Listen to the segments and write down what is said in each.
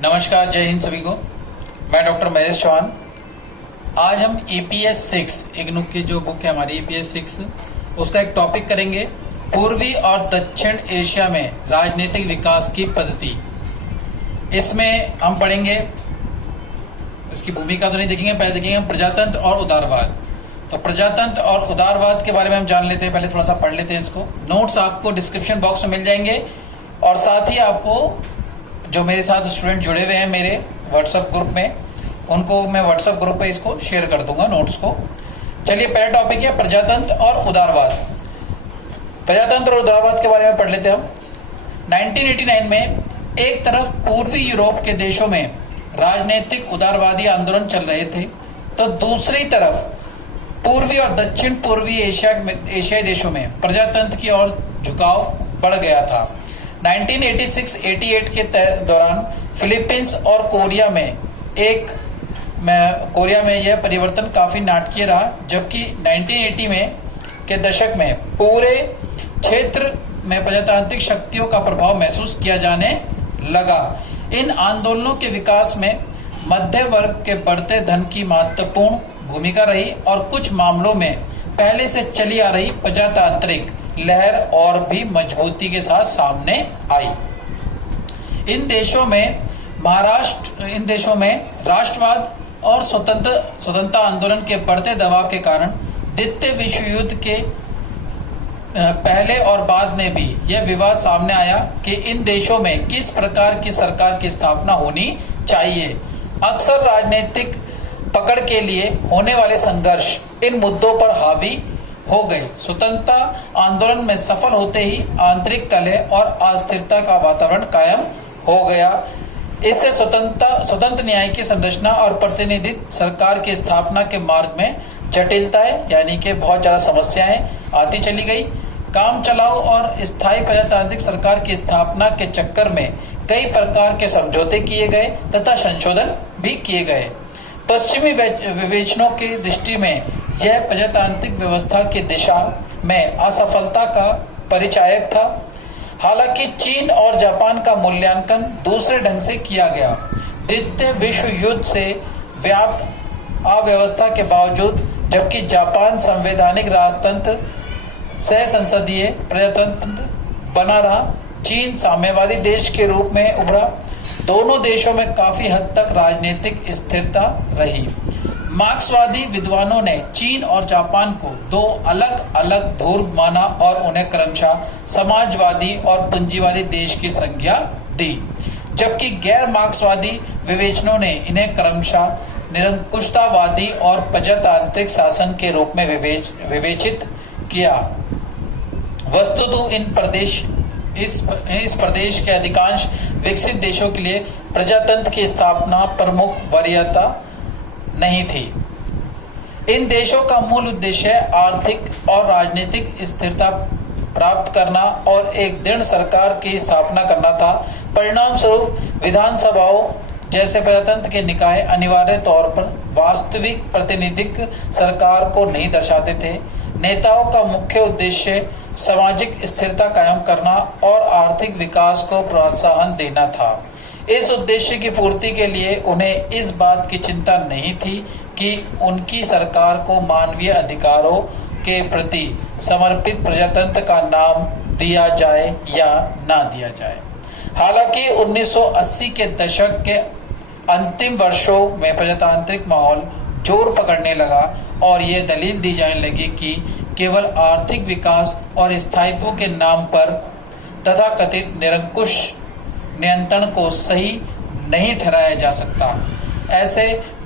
नमस्कार, जय हिंद सभी को। मैं डॉक्टर महेश चौहान। आज हम EPS 6 इग्नू की जो बुक है हमारी EPS 6 उसका एक टॉपिक करेंगे, पूर्वी और दक्षिण एशिया में राजनीतिक विकास की पद्धति। इसमें हम पढ़ेंगे, इसकी भूमिका तो नहीं देखेंगे, पहले देखेंगे हम प्रजातंत्र और उदारवाद। तो प्रजातंत्र और उदारवाद के बारे में हम जान लेते हैं, पहले थोड़ा सा पढ़ लेते हैं इसको। नोट्स आपको डिस्क्रिप्शन बॉक्स में मिल जाएंगे और साथ ही आपको जो मेरे साथ स्टूडेंट जुड़े हुए हैं मेरे व्हाट्सएप ग्रुप में, उनको मैं व्हाट्सएप ग्रुप पे इसको शेयर कर दूंगा नोट्स को। चलिए, पहला टॉपिक है प्रजातंत्र और उदारवाद। प्रजातंत्र और उदारवाद के बारे में पढ़ लेते हैं हम। 1989 में एक तरफ पूर्वी यूरोप के देशों में राजनीतिक उदारवादी आंदोलन चल रहे थे, तो दूसरी तरफ पूर्वी और दक्षिण पूर्वी एशियाई देशों में प्रजातंत्र की ओर झुकाव बढ़ गया था। 1986-88 के दौरान फिलीपींस और कोरिया में यह परिवर्तन काफी नाटकीय रहा, जबकि 1980 में के दशक में पूरे क्षेत्र में प्रजातांत्रिक शक्तियों का प्रभाव महसूस किया जाने लगा। इन आंदोलनों के विकास में मध्य वर्ग के बढ़ते धन की महत्वपूर्ण भूमिका रही और कुछ मामलों में पहले से चली आ रही प्रजातांत्रिक लहर और भी मजबूती के साथ सामने आई। इन देशों में राष्ट्रवाद और स्वतंत्रता आंदोलन के बढ़ते दबाव के कारण द्वितीय विश्व युद्ध के पहले और बाद में भी यह विवाद सामने आया कि इन देशों में किस प्रकार की सरकार की स्थापना होनी चाहिए। अक्सर राजनीतिक पकड़ के लिए होने वाले संघर्ष इन मुद्दों पर हावी हो गए। स्वतंत्रता आंदोलन में सफल होते ही आंतरिक कलह और अस्थिरता का वातावरण कायम हो गया। इससे स्वतंत्र न्याय की संरचना और प्रतिनिधित्व सरकार की स्थापना के मार्ग में जटिलताएं यानी कि बहुत ज्यादा समस्याएं आती चली गई। काम चलाओ और स्थायी प्रजातांत्रिक सरकार की स्थापना के चक्कर में कई प्रकार के समझौते किए गए तथा संशोधन भी किए गए। पश्चिमी विवेचनों की दृष्टि में यह प्रजातांत्रिक व्यवस्था की दिशा में असफलता का परिचायक था। हालांकि चीन और जापान का मूल्यांकन दूसरे ढंग से किया गया। द्वितीय विश्व युद्ध से व्याप्त अव्यवस्था के बावजूद, जबकि जापान संवैधानिक राजतंत्र सह संसदीय प्रजातंत्र बना रहा, चीन साम्यवादी देश के रूप में उभरा। दोनों देशों में काफी हद तक राजनीतिक स्थिरता रही। मार्क्सवादी विद्वानों ने चीन और जापान को दो अलग अलग ध्रुव माना और उन्हें क्रमशः समाजवादी और पूंजीवादी देश की संज्ञा दी, जबकि गैर मार्क्सवादी विवेचनों ने इन्हें क्रमशः निरंकुशतावादी और प्रजातांत्रिक शासन के रूप में विवेचित किया। वस्तुतः इस प्रदेश के अधिकांश विकसित देशों के लिए प्रजातंत्र की स्थापना प्रमुख वरीयता नहीं थी। इन देशों का मूल उद्देश्य आर्थिक और राजनीतिक स्थिरता प्राप्त करना और एक दृढ़ सरकार की स्थापना करना था। परिणाम स्वरूप विधानसभाओं जैसे प्रजातंत्र के निकाय अनिवार्य तौर पर वास्तविक प्रातिनिधिक सरकार को नहीं दर्शाते थे। नेताओं का मुख्य उद्देश्य सामाजिक स्थिरता कायम करना और आर्थिक विकास को प्रोत्साहन देना था। इस उद्देश्य की पूर्ति के लिए उन्हें इस बात की चिंता नहीं थी कि उनकी सरकार को मानवीय अधिकारों के प्रति समर्पित प्रजातंत्र का नाम दिया जाए या ना दिया जाए। हालांकि 1980 के दशक के अंतिम वर्षों में प्रजातांत्रिक माहौल जोर पकड़ने लगा और ये दलील दी जाने लगी कि केवल आर्थिक विकास और स्थायित्व के नाम पर तथाकथित निरंकुश नियंत्रण को सही नहीं ठहराया जा सकता। ऐसे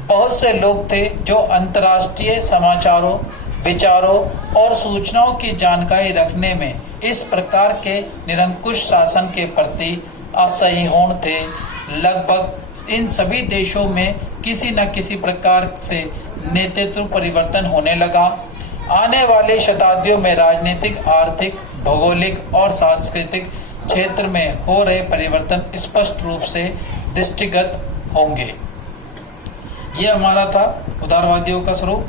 बहुत से लोग थे जो अंतर्राष्ट्रीय समाचारों, विचारों और सूचनाओं की जानकारी रखने में इस प्रकार के निरंकुश शासन के प्रति असहिष्णु थे। लगभग इन सभी देशों में किसी न किसी प्रकार से नेतृत्व परिवर्तन होने लगा। आने वाले शताब्दियों में राजनीतिक, आर्थिक, भौगोलिक और सांस्कृतिक क्षेत्र में हो रहे परिवर्तन स्पष्ट रूप से दृष्टिगत होंगे। ये हमारा था उदारवादियों का स्वरूप,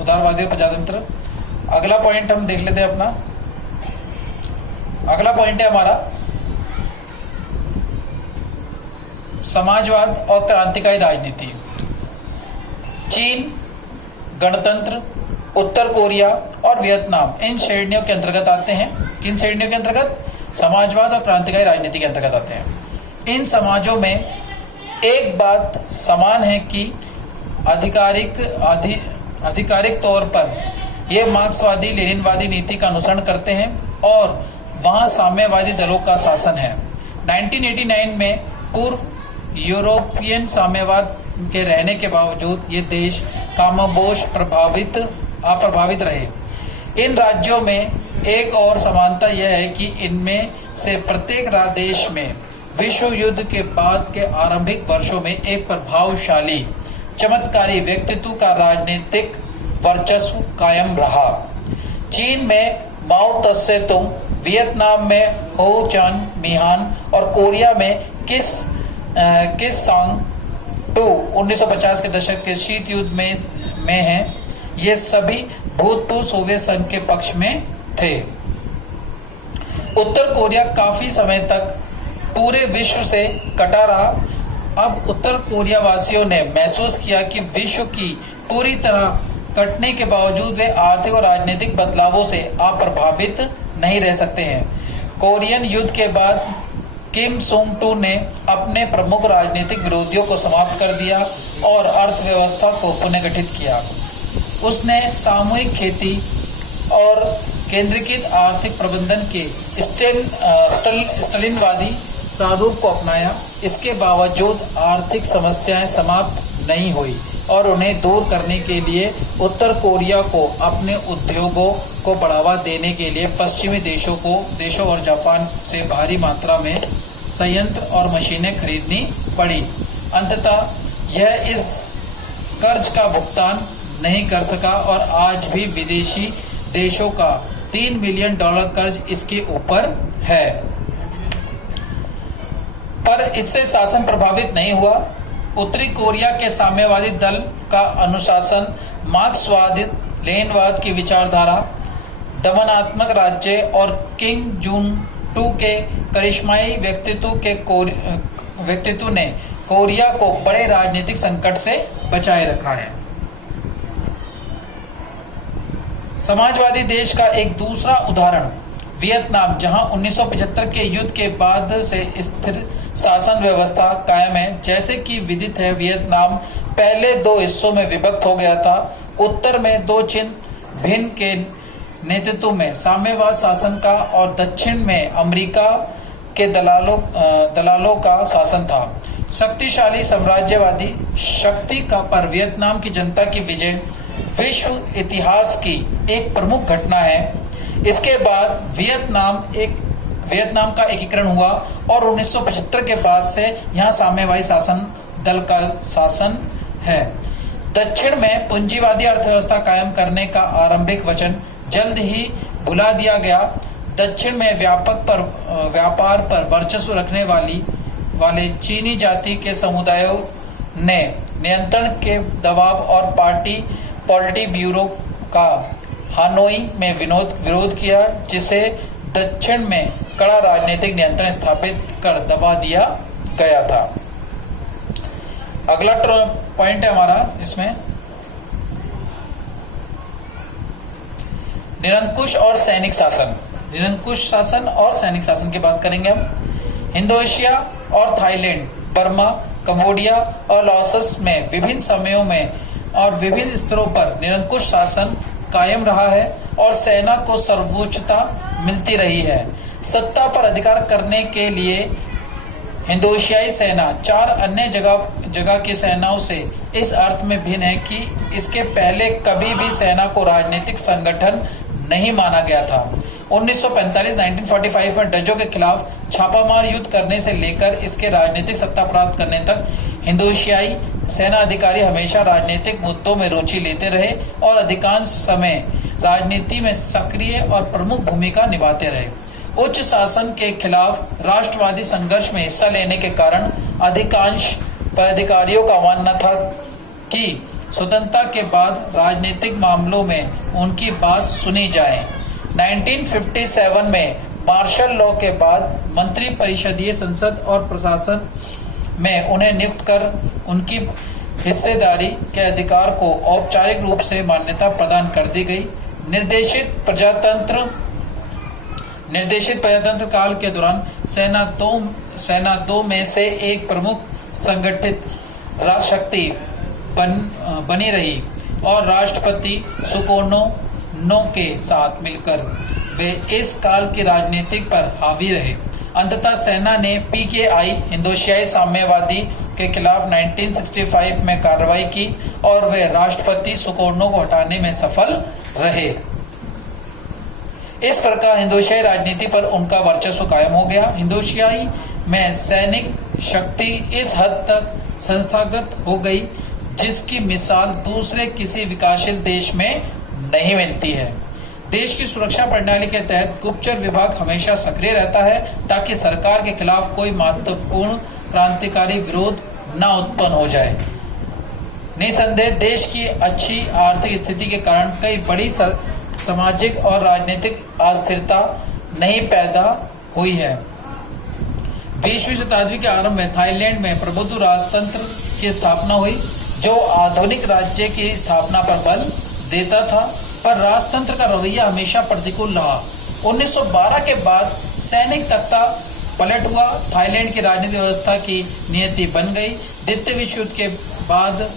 उदारवादी प्रजातंत्र। अगला पॉइंट हम देख लेते हैं अपना। अगला पॉइंट है हमारा समाजवाद और क्रांतिकारी राजनीति। चीन, गणतंत्र, उत्तर कोरिया और वियतनाम इन श्रेणियों के अंतर्गत आते हैं। किन श्रेणियों के अंतर्गत? समाजवाद और क्रांतिकारी राजनीति के अंतर्गत आते हैं। इन समाजों में एक बात समान है कि आधिकारिक तौर पर ये मार्क्सवादी लेनिनवादी नीति का अनुसरण करते हैं और वहां साम्यवादी दलों का शासन है। 1989 में पूर्व यूरोपियन साम्यवाद के रहने के बावजूद ये देश कामोबेश अप्रभावित रहे। इन राज्यों में एक और समानता यह है कि इनमें से प्रत्येक देश में विश्व युद्ध के बाद के आरंभिक वर्षों में एक प्रभावशाली चमत्कारी व्यक्तित्व का राजनीतिक वर्चस्व कायम रहा। चीन में माओ त्से तुंग, वियतनाम में हो चिन मिहान और कोरिया में किस सांग टू 1950 के दशक के शीत युद्ध में हैं। ये सभी भूतपूर्व सोवियत संघ के पक्ष में थे। उत्तर कोरिया काफी समय तक पूरे विश्व से कटा रहा। अब उत्तर कोरिया वासियों ने महसूस किया कि विश्व की पूरी तरह कटने के बावजूद वे आर्थिक और राजनीतिक बदलावों से अप्रभावित नहीं रह सकते हैं। कोरियन युद्ध के बाद किम सुंग टू ने अपने प्रमुख राजनीतिक विरोधियों को समाप्त कर दिया और अर्थव्यवस्था को पुनर्गठित किया। उसने सामूहिक खेती और केंद्रीकृत आर्थिक प्रबंधन के स्टालिनवादी प्रारूप को अपनाया। इसके बावजूद आर्थिक समस्याएं समाप्त नहीं हुई और उन्हें दूर करने के लिए उत्तर कोरिया को अपने उद्योगों को बढ़ावा देने के लिए पश्चिमी देशों और जापान से भारी मात्रा में संयंत्र और मशीनें खरीदनी पड़ी। अंततः यह इस कर्ज का भुगतान नहीं कर सका और आज भी विदेशी देशों का $3 बिलियन कर्ज इसके ऊपर है। पर इससे शासन प्रभावित नहीं हुआ। उत्तरी कोरिया के साम्यवादी दल का अनुशासन, मार्क्सवादी लेनिनवाद की विचारधारा, दमनात्मक राज्य और किम जोंग टू के करिश्माई व्यक्तित्व ने कोरिया को बड़े राजनीतिक संकट से बचाए रखा है। समाजवादी देश का एक दूसरा उदाहरण वियतनाम, जहां 1975 के युद्ध के बाद से स्थिर शासन व्यवस्था कायम है। जैसे कि विदित है, वियतनाम पहले 2 हिस्सों में विभक्त हो गया था। उत्तर में दो चिन भिन्न के नेतृत्व में साम्यवाद शासन का और दक्षिण में अमेरिका के दलालों का शासन था। शक्तिशाली साम्राज्यवादी शक्ति का पर वियतनाम की जनता की विजय विश्व इतिहास की एक प्रमुख घटना है। इसके बाद वियतनाम का एकीकरण हुआ और 1975 के बाद से यहाँ साम्यवादी शासन दल का शासन है। दक्षिण में पूंजीवादी अर्थव्यवस्था कायम करने का आरंभिक वचन जल्द ही भुला दिया गया। दक्षिण में व्यापार पर वर्चस्व रखने वाले चीनी जाति के समुदायों ने नियंत्रण के दबाव और पॉलिटी ब्यूरो का हानोई में विरोध किया, जिसे दक्षिण में कड़ा राजनीतिक नियंत्रण स्थापित कर दबा दिया गया था। अगला पॉइंट है हमारा इसमें निरंकुश और सैनिक शासन। निरंकुश शासन और सैनिक शासन की बात करेंगे हम। इंडोनेशिया और थाईलैंड, बर्मा, कंबोडिया और लाओस में विभिन्न समयों में और विभिन्न स्तरों पर निरंकुश शासन कायम रहा है और सेना को सर्वोच्चता मिलती रही है। सत्ता पर अधिकार करने के लिए इंडोनेशियाई सेना 4 अन्य जगह की सेनाओं से इस अर्थ में भिन्न है कि इसके पहले कभी भी सेना को राजनीतिक संगठन नहीं माना गया था। 1945 में डचों के खिलाफ छापामार युद्ध करने से लेकर इसके राजनीतिक सत्ता प्राप्त करने तक इंडोनेशियाई सेना अधिकारी हमेशा राजनीतिक मुद्दों में रुचि लेते रहे और अधिकांश समय राजनीति में सक्रिय और प्रमुख भूमिका निभाते रहे। उच्च शासन के खिलाफ राष्ट्रवादी संघर्ष में हिस्सा लेने के कारण अधिकांश पदाधिकारियों का मानना था कि स्वतंत्रता के बाद राजनीतिक मामलों में उनकी बात सुनी जाए। 1957 में मार्शल लॉ के बाद मंत्री परिषदीय संसद और प्रशासन में उन्हें नियुक्त कर उनकी हिस्सेदारी के अधिकार को औपचारिक रूप से मान्यता प्रदान कर दी गई। निर्देशित प्रजातंत्र काल के दौरान सेना दो में से एक प्रमुख संगठित राजशक्ति बनी रही और राष्ट्रपति सुकार्नो के साथ मिलकर वे इस काल की राजनीति पर हावी रहे। अंततः सेना ने पीकेआई हिंदोशियाई साम्यवादी के खिलाफ 1965 में कार्रवाई की और वे राष्ट्रपति सुकार्नो को हटाने में सफल रहे। इस प्रकार हिंदोशियाई राजनीति पर उनका वर्चस्व कायम हो गया। हिंदोशियाई में सैनिक शक्ति इस हद तक संस्थागत हो गई जिसकी मिसाल दूसरे किसी विकासशील देश में नहीं मिलती है। देश की सुरक्षा प्रणाली के तहत गुप्तचर विभाग हमेशा सक्रिय रहता है ताकि सरकार के खिलाफ कोई महत्वपूर्ण क्रांतिकारी विरोध न उत्पन्न हो जाए। निसंदेह देश की अच्छी आर्थिक स्थिति के कारण कई बड़ी सामाजिक और राजनीतिक अस्थिरता नहीं पैदा हुई है। 20वीं शताब्दी के आरंभ में थाईलैंड में प्रबुद्ध राजतंत्र की स्थापना हुई जो आधुनिक राज्य की स्थापना पर बल देता था, पर राजतंत्र का रवैया हमेशा प्रतिकूल रहा। 1912 के बाद सैनिक तख्ता पलट हुआ। थाईलैंड की राजनीतिक व्यवस्था की नियति बन गई। द्वितीय विश्व युद्ध के बाद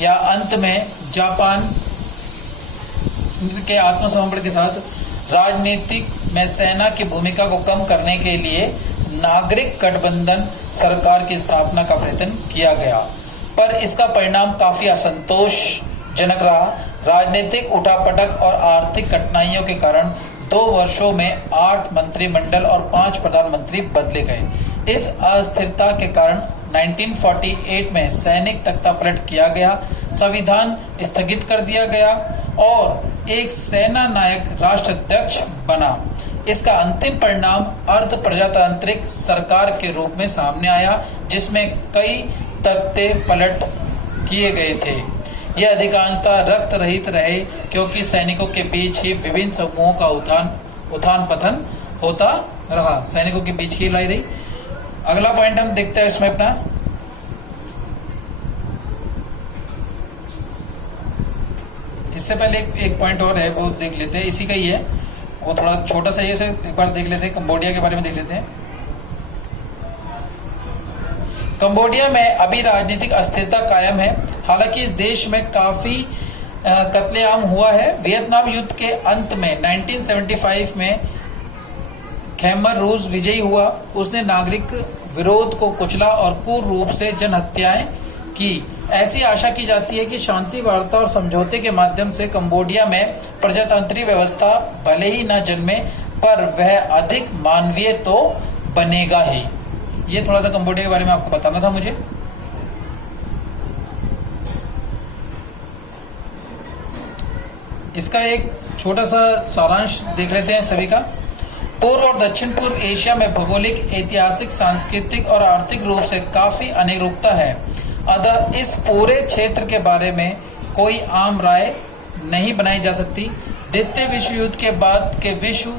या अंत में जापान के आत्मसमर्पण के साथ राजनीतिक में सेना की भूमिका को कम करने के लिए नागरिक गठबंधन सरकार की स्थापना का प्रयत्न किया गया, पर इसका परिणाम काफी असंतोषजनक रहा। राजनीतिक उठापटक और आर्थिक कठिनाइयों के कारण 2 वर्षों में 8 मंत्रिमंडल और 5 प्रधानमंत्री बदले गए। इस अस्थिरता के कारण 1948 में सैनिक तख्तापलट किया गया, संविधान स्थगित कर दिया गया और एक सेना नायक राष्ट्राध्यक्ष बना। इसका अंतिम परिणाम अर्ध प्रजातांत्रिक सरकार के रूप में सामने आया जिसमें कई तख्ते पलट किए गए थे। यह अधिकांशतः रक्त रहित रहे क्योंकि सैनिकों के बीच ही विभिन्न समूहों का उत्थान पतन होता रहा। सैनिकों के बीच की लड़ाई रही। अगला पॉइंट हम देखते हैं इसमें अपना, इससे पहले एक पॉइंट और है वो देख लेते हैं, इसी का ही है, वो थोड़ा छोटा सा, ये एक बार देख लेते हैं। कंबोडिया के बारे में देख लेते हैं। कंबोडिया में अभी राजनीतिक अस्थिरता कायम है। हालांकि इस देश में काफी कत्लेआम हुआ है। वियतनाम युद्ध के अंत में 1975 में खैमर रूस विजयी हुआ। उसने नागरिक विरोध को कुचला और क्रूर रूप से जनहत्याएं की। ऐसी आशा की जाती है कि शांति वार्ता और समझौते के माध्यम से कंबोडिया में प्रजातंत्री व्यवस्था भले ही न जन्मे पर वह अधिक मानवीय तो बनेगा ही। ये थोड़ा सा कंबोडिया के बारे में आपको बताना था मुझे। इसका एक छोटा सा सारांश देख लेते हैं सभी का। पूर्व और दक्षिण पूर्व एशिया में भौगोलिक, ऐतिहासिक, सांस्कृतिक और आर्थिक रूप से काफी अनेकरूपता है। अतः इस पूरे क्षेत्र के बारे में कोई आम राय नहीं बनाई जा सकती। द्वितीय विश्व युद्ध के बाद के विश्व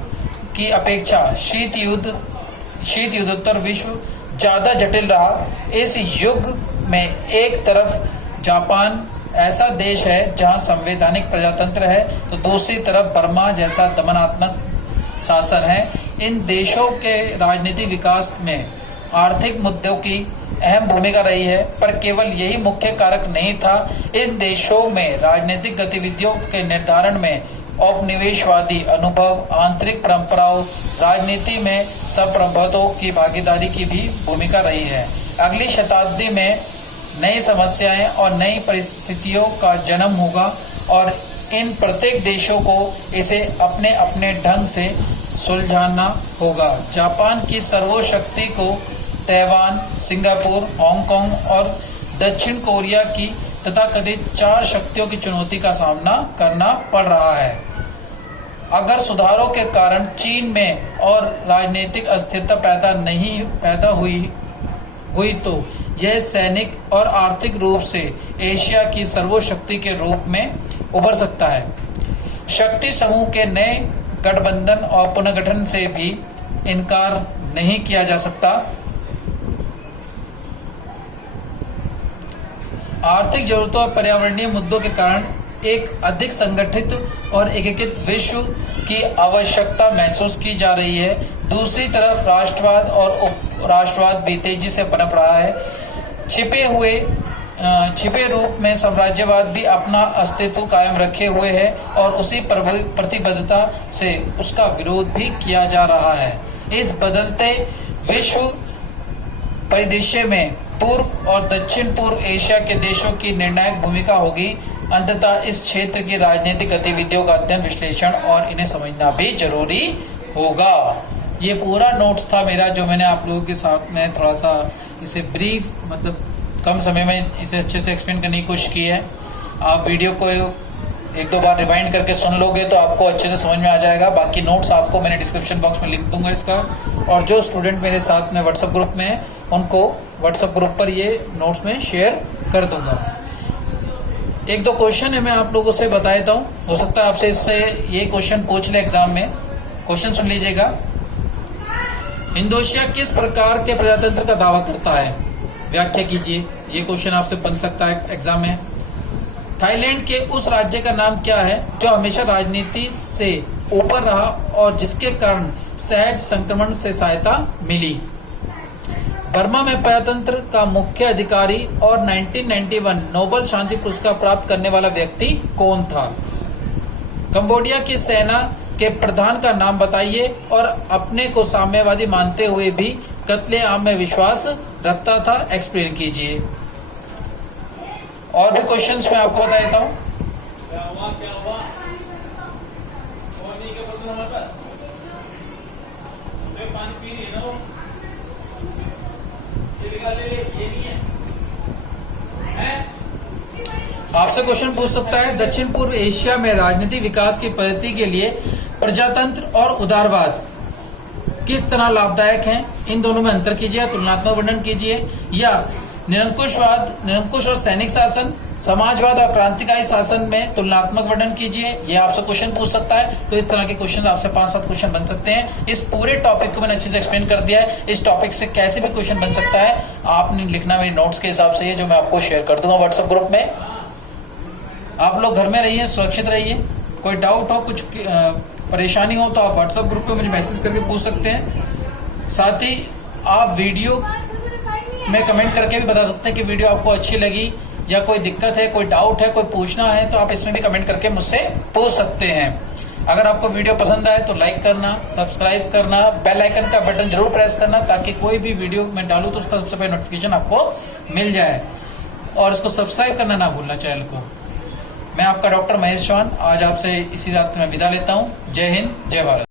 की अपेक्षा शीत युद्धोत्तर विश्व ज्यादा जटिल रहा। इस युग में एक तरफ जापान ऐसा देश है जहां संवैधानिक प्रजातंत्र है तो दूसरी तरफ बर्मा जैसा दमनात्मक शासन है। इन देशों के राजनीतिक विकास में आर्थिक मुद्दों की अहम भूमिका रही है, पर केवल यही मुख्य कारक नहीं था। इन देशों में राजनीतिक गतिविधियों के निर्धारण में औपनिवेशवादी अनुभव, आंतरिक परंपराओं, राजनीति में संप्रभुत्वों की भागीदारी की भी भूमिका रही है। अगली शताब्दी में नई समस्याएं और नई परिस्थितियों का जन्म होगा और इन प्रत्येक देशों को इसे अपने अपने ढंग से सुलझाना होगा। जापान की सर्वशक्ति को ताइवान, सिंगापुर, हांगकांग और दक्षिण कोरिया की तथाकथित 4 शक्तियों की चुनौती का सामना करना पड़ रहा है। अगर सुधारों के कारण चीन में और राजनीतिक अस्थिरता पैदा हुई तो यह सैनिक और आर्थिक रूप से एशिया की सर्वशक्ति के रूप में उभर सकता है। शक्ति समूह के नए गठबंधन और पुनर्गठन से भी इनकार नहीं किया जा सकता। आर्थिक जरूरतों और पर्यावरणीय मुद्दों के कारण एक अधिक संगठित और एकीकृत विश्व की आवश्यकता महसूस की जा रही है। दूसरी तरफ राष्ट्रवाद और उपराष्ट्रवाद भी तेजी से पनप रहा है। छिपे रूप में साम्राज्यवाद भी अपना अस्तित्व कायम रखे हुए है और उसी प्रतिबद्धता से उसका विरोध भी किया जा रहा है। इस बदलते विश्व परिदृश्य में पूर्व और दक्षिण पूर्व एशिया के देशों की निर्णायक भूमिका होगी। अंततः इस क्षेत्र की राजनीतिक गतिविधियों का अध्ययन, विश्लेषण और इन्हें समझना भी जरूरी होगा। ये पूरा नोट्स था मेरा, जो मैंने आप लोगों के साथ में थोड़ा सा इसे ब्रीफ, मतलब कम समय में इसे अच्छे से एक्सप्लेन करने की कोशिश की है। आप वीडियो को एक दो बार रिवाइंड करके सुन लोगे तो आपको अच्छे से समझ में आ जाएगा। बाकी नोट्स आपको मैंने डिस्क्रिप्शन बॉक्स में लिख दूंगा इसका, और जो स्टूडेंट मेरे साथ में व्हाट्सएप ग्रुप में है उनको व्हाट्सएप ग्रुप पर ये नोट्स में शेयर कर दूंगा। एक दो क्वेश्चन है, मैं आप लोगों से बता देता हूँ, हो सकता है आपसे इससे ये क्वेश्चन पूछ ले एग्जाम में। क्वेश्चन सुन लीजिएगा। इंडोनेशिया किस प्रकार के प्रजातंत्र का दावा करता है? व्याख्या कीजिए। ये क्वेश्चन आपसे बन सकता है एग्जाम में। थाईलैंड के उस राज्य का नाम क्या है जो हमेशा राजनीति से ऊपर रहा और जिसके कारण सहज संक्रमण से सहायता मिली? बर्मा में प्रजातंत्र का मुख्य अधिकारी और 1991 नोबेल शांति पुरस्कार प्राप्त करने वाला व्यक्ति कौन था? कंबोडिया की सेना के प्रधान का नाम बताइए और अपने को साम्यवादी मानते हुए भी कत्ले आम में विश्वास रखता था, एक्सप्लेन कीजिए। और भी क्वेश्चंस मैं आपको बता देता हूँ। आपसे क्वेश्चन पूछ सकता है, दक्षिण पूर्व एशिया में राजनीतिक विकास की पद्धति के लिए प्रजातंत्र और उदारवाद किस तरह लाभदायक हैं? इन दोनों में अंतर कीजिए, तुलनात्मक वर्णन कीजिए। या निरंकुश और सैनिक शासन, समाजवाद और क्रांतिकारी शासन में तुलनात्मक वर्णन कीजिए। ये आपसे क्वेश्चन पूछ सकता है। तो इस तरह के क्वेश्चन आपसे 5-7 क्वेश्चन बन सकते हैं। इस पूरे टॉपिक को मैंने अच्छे से एक्सप्लेन कर दिया है। इस टॉपिक से कैसे भी क्वेश्चन बन सकता है, आपने लिखना मेरी नोट्स के हिसाब से, जो मैं आपको शेयर कर दूंगा व्हाट्सएप ग्रुप में। आप लोग घर में रहिए, सुरक्षित रहिए। कोई डाउट हो, कुछ परेशानी हो तो आप व्हाट्सएप ग्रुप पे मुझे मैसेज करके पूछ सकते हैं। साथ ही आप वीडियो में कमेंट करके भी बता सकते हैं कि वीडियो आपको अच्छी लगी या कोई दिक्कत है, कोई डाउट है, कोई पूछना है, तो आप इसमें भी कमेंट करके मुझसे पूछ सकते हैं। अगर आपको वीडियो पसंद आए तो लाइक करना, सब्सक्राइब करना, बेल आइकन का बटन जरूर प्रेस करना, ताकि कोई भी वीडियो मैं डालूं तो उसका सबसे पहले नोटिफिकेशन आपको मिल जाए। और इसको सब्सक्राइब करना ना भूलना चैनल को। मैं आपका डॉक्टर महेश चौहान आज आपसे इसी रात में विदा लेता हूँ। जय हिंद, जय भारत।